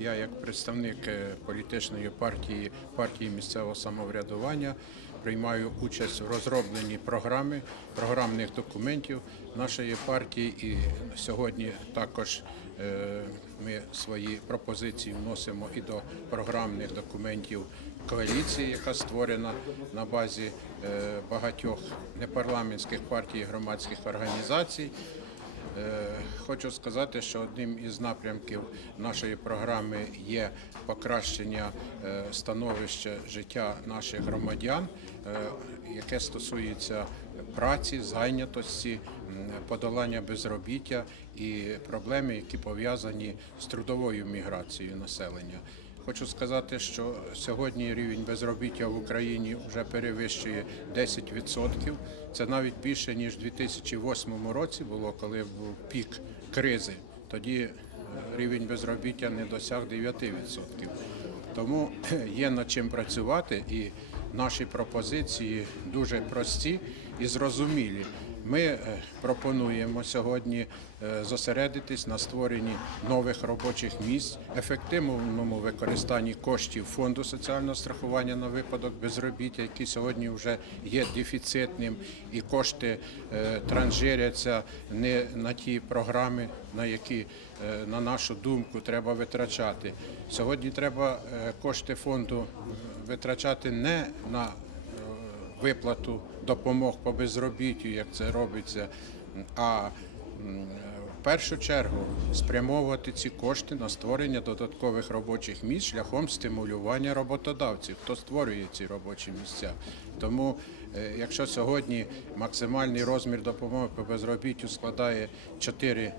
Я, як представник е, політичної партії партії місцевого самоврядування, приймаю участь в розробленні програми, програмних документів нашої партії. І сьогодні також е, ми свої пропозиції вносимо і до програмних документів коаліції, яка створена на базі е, багатьох непарламентських партій і громадських організацій. Е, Хочу сказати, що одним із напрямків нашої програми є покращення е, становища життя наших громадян, е, яке стосується праці, зайнятості, подолання безробіття і проблеми, які пов'язані з трудовою міграцією населення. Хочу сказати, що сьогодні рівень безробіття в Україні вже перевищує 10%. Це навіть більше ніж у 2008 році було, коли був пік кризи. Тоді е, рівень безробіття не досяг 9%. Тому є над чим працювати, і наші пропозиції дуже прості і зрозумілі. Ми е, пропонуємо сьогодні е, зосередитись на створенні нових робочих місць, ефективному використанні коштів фонду соціального страхування на випадок безробіття, який сьогодні вже є дефіцитним, і кошти е, транжиряться не на ті програми, на які, на нашу думку, треба витрачати. Сьогодні треба кошти фонду витрачати не на виплату допомог по безробіттю, як це робиться, а в першу чергу спрямовувати ці кошти на створення додаткових робочих місць шляхом стимулювання роботодавців, хто створює ці робочі місця. Тому, е, якщо сьогодні максимальний розмір допомоги по безробіттю складає 4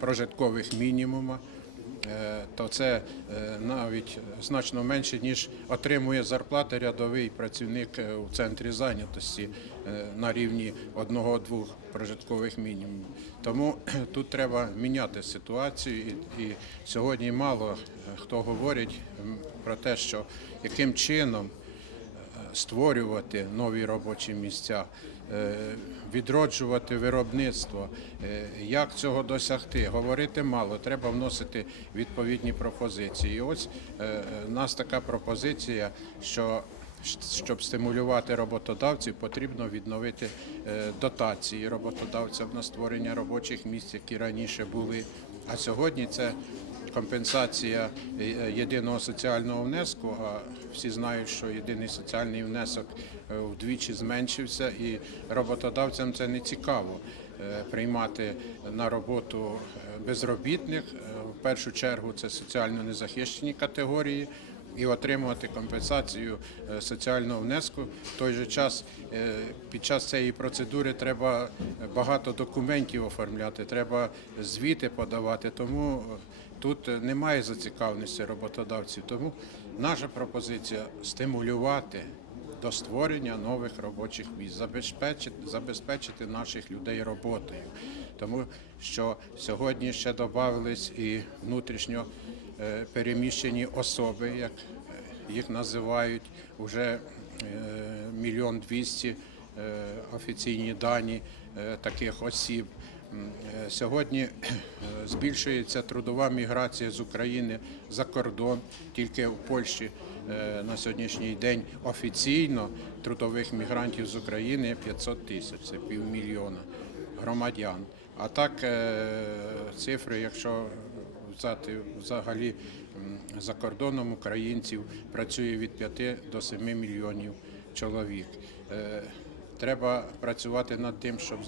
прожиткових мінімума, то це е, навіть значно менше, ніж отримує зарплати рядовий працівник е, у центрі зайнятості е, на рівні одного-двох прожиткових мінімумів. Тому тут треба міняти ситуацію, і, сьогодні мало е, хто говорить про те, що яким чином створювати нові робочі місця, е, відроджувати виробництво. Е, Як цього досягти? Говорити мало, треба вносити відповідні пропозиції. І ось е, у нас така пропозиція, що щоб стимулювати роботодавців, потрібно відновити е, дотації роботодавцям на створення робочих місць, які раніше були. А сьогодні це компенсація е, єдиного соціального внеску. А всі знають, що єдиний соціальний внесок е, вдвічі зменшився, і роботодавцям це не цікаво е, приймати на роботу е, безробітних. Е, В першу чергу це соціально незахищені категорії. І отримувати компенсацію е, соціального внеску в той же час е, під час цієї процедури треба багато документів оформляти, треба звіти подавати. Тому е, тут немає зацікавленості роботодавців. Тому наша пропозиція стимулювати до створення нових робочих місць, забезпечити, забезпечити наших людей роботою, тому що сьогодні ще додавались і внутрішньо е, переміщені особи, як е, їх називають, вже мільйон двісті е, офіційні дані е, таких осіб. Е, Сьогодні е, збільшується трудова міграція з України за кордон. Тільки в Польщі е, на сьогоднішній день офіційно трудових мігрантів з України 500 тисяч, це півмільйона громадян. А так е, цифри, якщо взяти взагалі за кордоном українців працює від 5 до 7 мільйонів чоловік. Е, Треба працювати над тим, щоб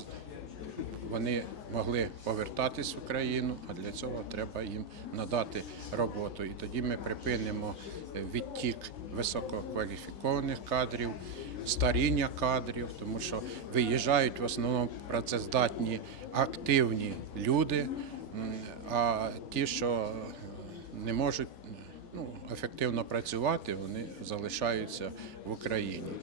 вони могли повертатись в Україну, а для цього треба їм надати роботу. І тоді ми припинимо е, відтік висококваліфікованих кадрів, старіння кадрів, тому що виїжджають в основному працездатні активні люди, а ті, що не можуть ну, ефективно працювати, вони залишаються в Україні.